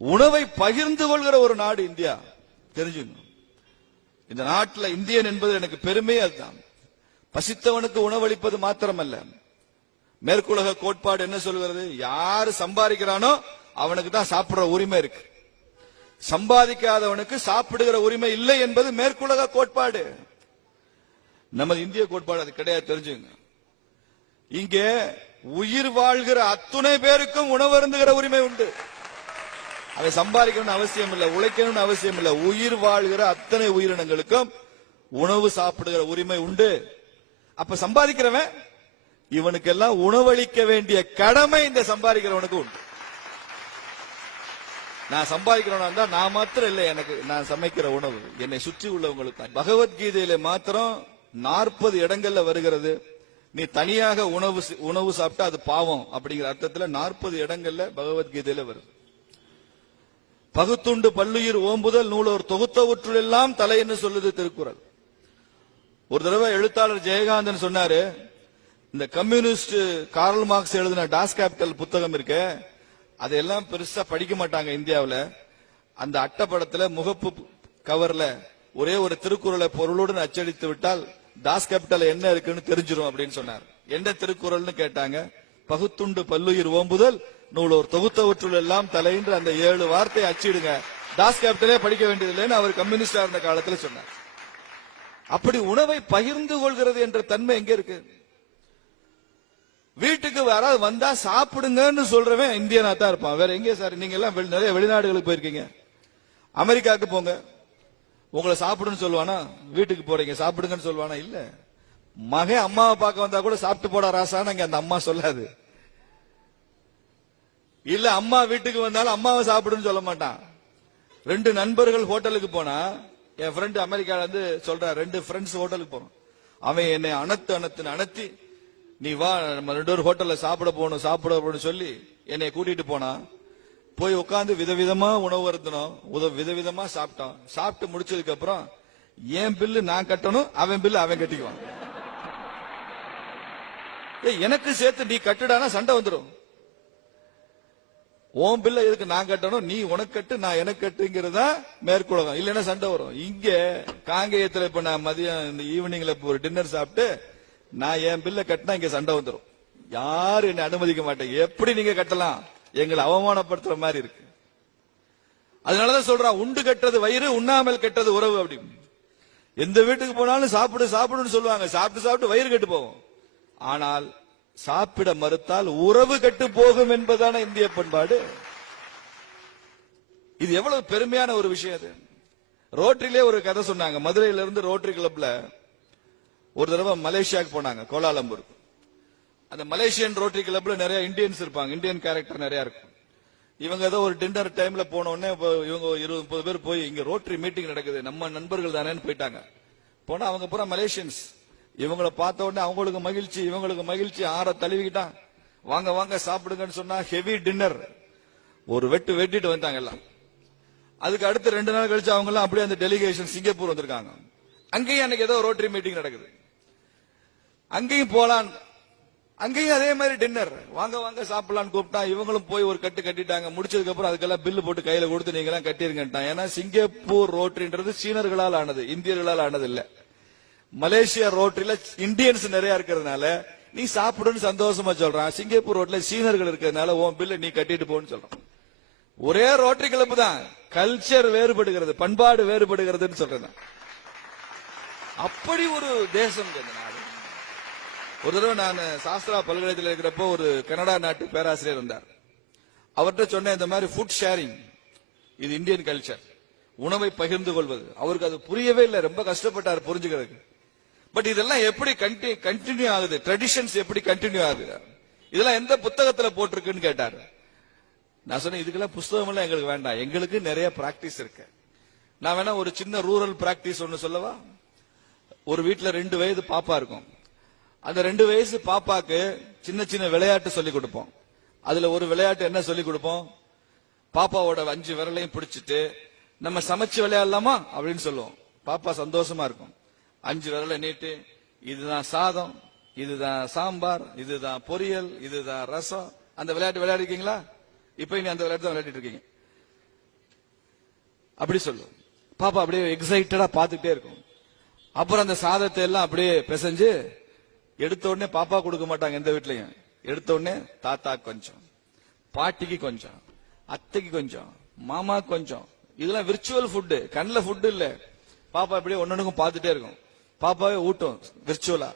உணவை பகிர்ந்து கொள்கிற ஒரு நாடு இந்தியா. தெரிஞ்சுங்க, இந்த நாட்டில் இந்தியன் என்பது எனக்கு பெருமையே அதுதான். பசித்தவனுக்கு உணவளிப்பது மாத்திரமல்ல, மேற்குலக கோட்பாடு என்ன சொல்கிறது? யாரு சம்பாதிக்கிறானோ அவனுக்கு தான் சாப்பிடுற உரிமை இருக்கு, சம்பாதிக்காதவனுக்கு சாப்பிடுகிற உரிமை இல்லை என்பது மேற்குலக கோட்பாடு. நமது இந்திய கோட்பாடு அது கிடையாது. தெரிஞ்சுங்க, இங்கே உயிர் வாழ்கிற அத்துணை பேருக்கும் உணவு அருந்துகிற உரிமை உண்டு. அதை சம்பாதிக்கணும்னு அவசியம் இல்லை, உழைக்கணும்னு அவசியம் இல்லை. உயிர் வாழ்கிற அத்தனை உயிரினங்களுக்கும் உணவு சாப்பிடுகிற உரிமை உண்டு. அப்ப சம்பாதிக்கிறவன் இவனுக்கெல்லாம் உணவளிக்க வேண்டிய கடமை இந்த சம்பாதிக்கிறவனுக்கு உண்டு. நான் சம்பாதிக்கிறவனா நான் மாத்திரம் இல்லை, எனக்கு நான் சமைக்கிற உணவு என்னை சுற்றி உள்ளவங்களுக்கு. பகவத்கீதையில மாத்திரம் 40 இடங்கள்ல வருகிறது, நீ தனியாக உணவு சாப்பிட்டா அது பாவம் அப்படிங்கிற அர்த்தத்துல 40 இடங்கள்ல பகவத்கீதையில வருது. பகுத்துண்டு பல்லுயிர் ஓம்புதல் நூலோர் தொகுத்தவற்றுள் எல்லாம் தலை என்று சொல்லுது திருக்குறள். ஒரு தடவை எழுத்தாளர் ஜெயகாந்தன் சொன்னாரு, இந்த கம்யூனிஸ்ட் கார்ல் மார்க்ஸ் எழுதின டாஸ் கேபிட்டல் புத்தகம் இருக்கு, அதெல்லாம் பெருசா படிக்க மாட்டாங்க இந்தியாவில். அந்த அட்டப்படத்துல முகப்பு கவர்ல ஒரே ஒரு திருக்குறளை பொருளுடன் அச்சடித்து விட்டால் டாஸ் கேபிட்டல் என்ன இருக்குன்னு தெரிஞ்சிடும் அப்படின்னு சொன்னார். என்ன திருக்குறள்னு கேட்டாங்க. பகுத்துண்டு பல்லுயிர் ஓம்புதல் நூலோர் தொகுத்தவற்றுள் எல்லாம் தலையின்ற அந்த 7 வார்த்தை அச்சிடுங்க, டாஸ் கேபிட்டலே படிக்க வேண்டியதில்லைன்னு அவர் கம்யூனிஸ்டா இருந்த காலத்தில் சொன்னார். அப்படி உணவை பகிர்ந்து கொள்கிறது என்ற தன்மை எங்க இருக்கு? வீட்டுக்கு யாராவது வந்தா சாப்பிடுங்கன்னு சொல்றவன் இந்தியனா தான் இருப்பான். வேற எங்கே சார்? நீங்க எல்லாம் நிறைய வெளிநாடுகளுக்கு போயிருக்கீங்க, அமெரிக்காவுக்கு போங்க, உங்களை சாப்பிடுன்னு சொல்லுவானா? வீட்டுக்கு போறீங்க சாப்பிடுங்கன்னு சொல்லுவானா? இல்ல. மகன் அம்மாவை பார்க்க வந்தா கூட சாப்பிட்டு போடா ராசான்னு அங்க அந்த அம்மா சொல்லாது. இல்ல அம்மா வீட்டுக்கு வந்தாலும் அம்மாவை சாப்பிடுன்னு சொல்ல மாட்டான். 2 நண்பர்கள் ஹோட்டலுக்கு போனா, என் ஃப்ரெண்ட் அமெரிக்கால இருந்து சொல்ற, 2 ஃப்ரெண்ட்ஸ் ஹோட்டலுக்கு போறோம், அவன் என்னை அணத்தி நீ வா நம்ம 2 பேரும் ஹோட்டல்ல சாப்பிட போகணும் சொல்லி என்னை கூட்டிட்டு போனா, போய் உட்காந்து விதவிதமா உணவு அருந்தணும், விதவிதமா சாப்பிட்டோம். சாப்பிட்டு முடிச்சதுக்கு அப்புறம் என் பில்லு நான் கட்டணும், அவன் பில்லு அவன் கட்டிக்குவான். எனக்கு சேர்த்து நீ கட்டுடானா சண்டை வந்துடும். உன் பில்ல எதுக்கு நான் கட்டணும், நீ உனக்கு கட்டு நான் எனக்கு கட்டுங்கிறதா மேற்குலகம். இல்லைன்னா சண்டை வரும். இங்க காங்கேயத்துல இப்ப நான் மதியம் இந்த ஈவினிங்ல ஒரு டின்னர் சாப்பிட்டு நான் என் பில்ல கட்டினா இங்க சண்டை வந்துடும். யாரும் என்ன அனுமதிக்க மாட்டேங்க. எப்படி நீங்க கட்டலாம்? எங்களை அவமானப்படுத்துற மாதிரி இருக்கு. அதனாலதான் சொல்றான், உண்டு கெட்டது வயிறு உண்ணாமல் கெட்டது உறவு அப்படின்னு. எந்த வீட்டுக்கு போனாலும் சாப்பிடுன்னு சொல்லுவாங்க, சாப்பிட்டு வயிறு கெட்டு போகும். ஆனால் சாப்பிட மறுத்தால் உறவு கெட்டு போகும் என்பதான இந்திய பண்பாடு. இது எவ்வளவு பெருமையான ஒரு விஷயம். அது ரோட்டரியிலே ஒரு கதை சொன்னாங்க. மதுரையில இருந்து ரோட்டரி கிளப்ல ஒரு தடவை மலேசியாவுக்கு போனாங்க, கோலாலம்பூர். அந்த மலேசியன் ரோட்டரி கிளப்ல நிறைய இந்தியன்ஸ் இருப்பாங்க, இந்தியன் கேரக்டர் நிறைய இருக்கும். இவங்க ஏதோ ஒரு டின்னர் டைம்ல போன உடனே இவங்க 20-30 பேர் போய் இங்க ரோட்டரி மீட்டிங் நடக்குது, நம்ம நண்பர்கள் தானேன்னு போயிட்டாங்க. போனா அவங்க பூரா மலேசியன்ஸ். இவங்களை பார்த்த உடனே அவங்களுக்கு மகிழ்ச்சி, இவங்களுக்கு மகிழ்ச்சி, ஆற தழுவிக்கிட்டான். வாங்க வாங்க சாப்பிடுங்கன்னு சொன்னா ஹெவி டின்னர் ஒரு வெட்டிட்டு வந்தாங்க எல்லாம். அதுக்கு அடுத்து 2 நாள் கழிச்சு அவங்க எல்லாம் அப்படியே அந்த டெலிகேஷன் சிங்கப்பூர் வந்திருக்காங்க. அங்கேயும் அன்னைக்கு ஏதோ ரோட்டரி மீட்டிங் நடக்குது, அங்கேயும் போலான். அங்கேயும் அதே மாதிரி டின்னர், வாங்க வாங்க சாப்பிடலான்னு கூப்பிட்டா இவங்களும் போய் ஒரு கட்டிட்டாங்க. முடிச்சதுக்கு அப்புறம் அதுக்கெல்லாம் பில்லு போட்டு கையில கொடுத்து நீங்க எல்லாம் கட்டிருங்கட்டான். ஏன்னா சிங்கப்பூர் ரோட்டரின்றது சீனர்களால் ஆனது, இந்தியர்களால் ஆனது இல்ல. மலேசியா ரோட்டரியில இந்தியன்ஸ் நிறைய இருக்கிறதுனால நீ சாப்பிடுன்னு சந்தோஷமா சொல்றான். சிங்கப்பூர் ரோட்ல சீனர்கள் இருக்கிறதுனால உன் பில்ல நீ கட்டிட்டு போன்னு சொல்றான். ஒரே ரோட்டரி கிளப் தான், கல்ச்சர் வேறுபடுகிறது, பண்பாடு வேறுபடுகிறதுன்னு சொல்றேன். அப்படி ஒரு தேசம் நாடு. ஒரு தடவை நான் சாஸ்திரா பல்கலைக்கழகத்தில் இருக்கிறப்போ ஒரு கனடா நாட்டு பேராசிரியர் இருந்தார். அவர்கிட்ட சொன்ன, இந்த மாதிரி ஃபுட் ஷேரிங் இது இந்தியன் கல்ச்சர், உணவை பகிர்ந்து கொள்வது. அவருக்கு அது புரியவே இல்லை, ரொம்ப கஷ்டப்பட்டார் புரிஞ்சுக்கிறதுக்கு. பட் இதெல்லாம் எப்படி கண்டினியூ ஆகுது, ட்ரெடிஷன்ஸ் எப்படி கண்டினியூ ஆகுது, இதெல்லாம் எந்த புத்தகத்துல போட்டிருக்குன்னு கேட்டார். நான் சொன்னேன், இதுக்கெல்லாம் புத்தகம் எல்லாம் எங்களுக்கு வேண்டாம், எங்களுக்கு நிறைய பிராக்டிஸ் இருக்கு. நான் வேணா ஒரு சின்ன ரூரல் பிராக்டிஸ் ஒன்னு சொல்லவா? ஒரு வீட்டுல 2 வயது பாப்பா இருக்கும். அந்த 2 வயசு பாப்பாக்கு சின்ன சின்ன விளையாட்டு சொல்லி கொடுப்போம். அதுல ஒரு விளையாட்டு என்ன சொல்லி கொடுப்போம்? பாப்பாவோட 5 விரலையும் பிடிச்சிட்டு நம்ம சமைச்சு விளையாடலாமா அப்படின்னு சொல்லுவோம். பாப்பா சந்தோஷமா இருக்கும். 5 விரலை நீட்டு, இதுதான் சாதம், இதுதான் சாம்பார், இதுதான் பொரியல், இதுதான் ரசம். அந்த விளையாட்டு விளையாடிருக்கீங்களா? இப்ப நீ அந்த விளையாட்டு தான் விளையாடிட்டு இருக்கீங்க. அப்படி சொல்லும். பாப்பா அப்படியே எக்ஸைட்டடா பார்த்துட்டே இருக்கும். அப்புறம் அந்த சாதத்தை எல்லாம் அப்படியே பிசைஞ்சு எடுத்த உடனே பாப்பா கொடுக்க மாட்டாங்க எந்த வீட்லயும். எடுத்த உடனே தாத்தா கொஞ்சம், பாட்டிக்கு கொஞ்சம், அத்தைக்கு கொஞ்சம், மாமா கொஞ்சம். இதெல்லாம் விர்ச்சுவல் ஃபுட்டு, கண்ணில் ஃபுட்டு இல்ல. பாப்பா அப்படியே ஒன்னொன்னுக்கும் பார்த்துட்டே இருக்கும். பாப்பாவே ஊட்டும் விர்ச்சுவலா.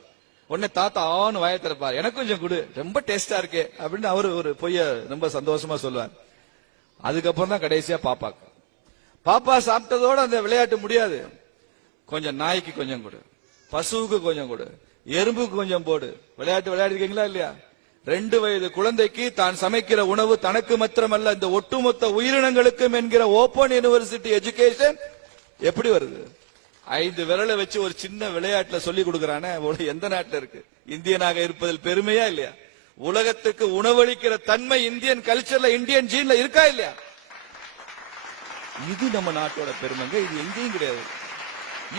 உடனே தாத்தா ஆன்னு வாயை திறப்பார், எனக்கு கொஞ்சம் கொடு, ரொம்ப டேஸ்டா இருக்கே அப்படின்னு அவரு ஒரு பொய்ய ரொம்ப சந்தோஷமா சொல்லுவார். அதுக்கப்புறம் தான் கடைசியா பாப்பாக்கு. பாப்பா சாப்பிட்டதோட அந்த விளையாட்டு முடியாது. கொஞ்சம் நாய்க்கு கொஞ்சம் கொடு, பசுவுக்கு கொஞ்சம் கொடு, எறும்புக்கு கொஞ்சம் போடு. விளையாட்டு விளையாடிருக்கீங்களா இல்லையா? 2 வயது குழந்தைக்கு தான் சமைக்கிற உணவு தனக்கு மாத்திரமல்ல இந்த ஒட்டுமொத்த உயிரினங்களுக்கும் என்கிற ஓபன் யூனிவர்சிட்டி எஜுகேஷன் எப்படி வருது? 5 விரலை வச்சு ஒரு சின்ன விளையாட்டுல சொல்லி கொடுக்கறானே, எந்த நாட்டுல இருக்கு? இந்தியனாக இருப்பதில் பெருமையா இல்லையா? உலகத்துக்கு உணவளிக்கிற தன்மை இந்தியன் கல்ச்சர்ல, இந்தியன் ஜீன்ல இருக்கா இல்லையா? இது நம்ம நாட்டோட பெருமைங்க. இது எங்கேயும் கிடையாது.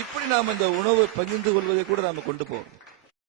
இப்படி நாம இந்த உணவை பகிர்ந்து கொள்வதை கூட நாம கொண்டு போவோம்.